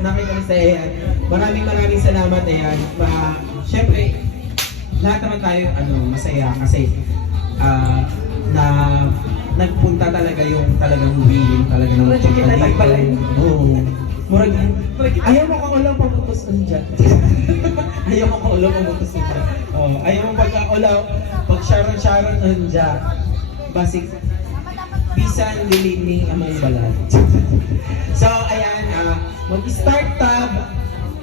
nakita sa Ayan. Maraming salamat, Ayan. Siyempre, lahat naman tayo masaya kasi na nagpunta talaga yung talagang willing talaga na magpunta dito. Oo. Murag, ayaw mo kang ulang pamutos dyan. Ayaw mo kang ulang pamutos dyan. Ayaw mo pag-sharon dyan. Basic, bisan lilining among balat. So, ayan, mag-start tab.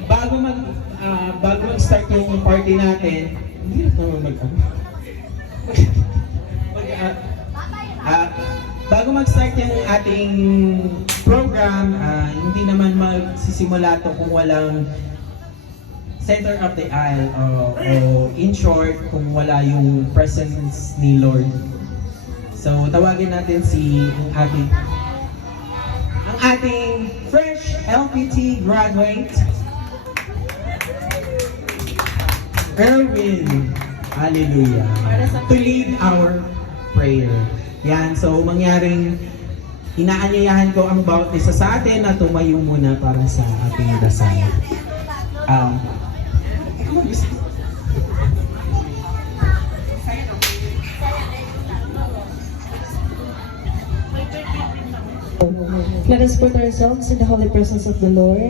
Bago mag-start yung party natin, hindi naman bago mag-start yung ating program, hindi naman magsisimula to kung walang center of the aisle o in short, kung wala yung presence ni Lord. So, tawagin natin ang ating fresh LPT graduate, Erwin. Hallelujah. To lead our prayer. Yan, so mangyaring inaanyayahan ko ang bawat isa sa atin na tumayo muna para sa ating dasal. Let us put ourselves in the holy presence of the Lord.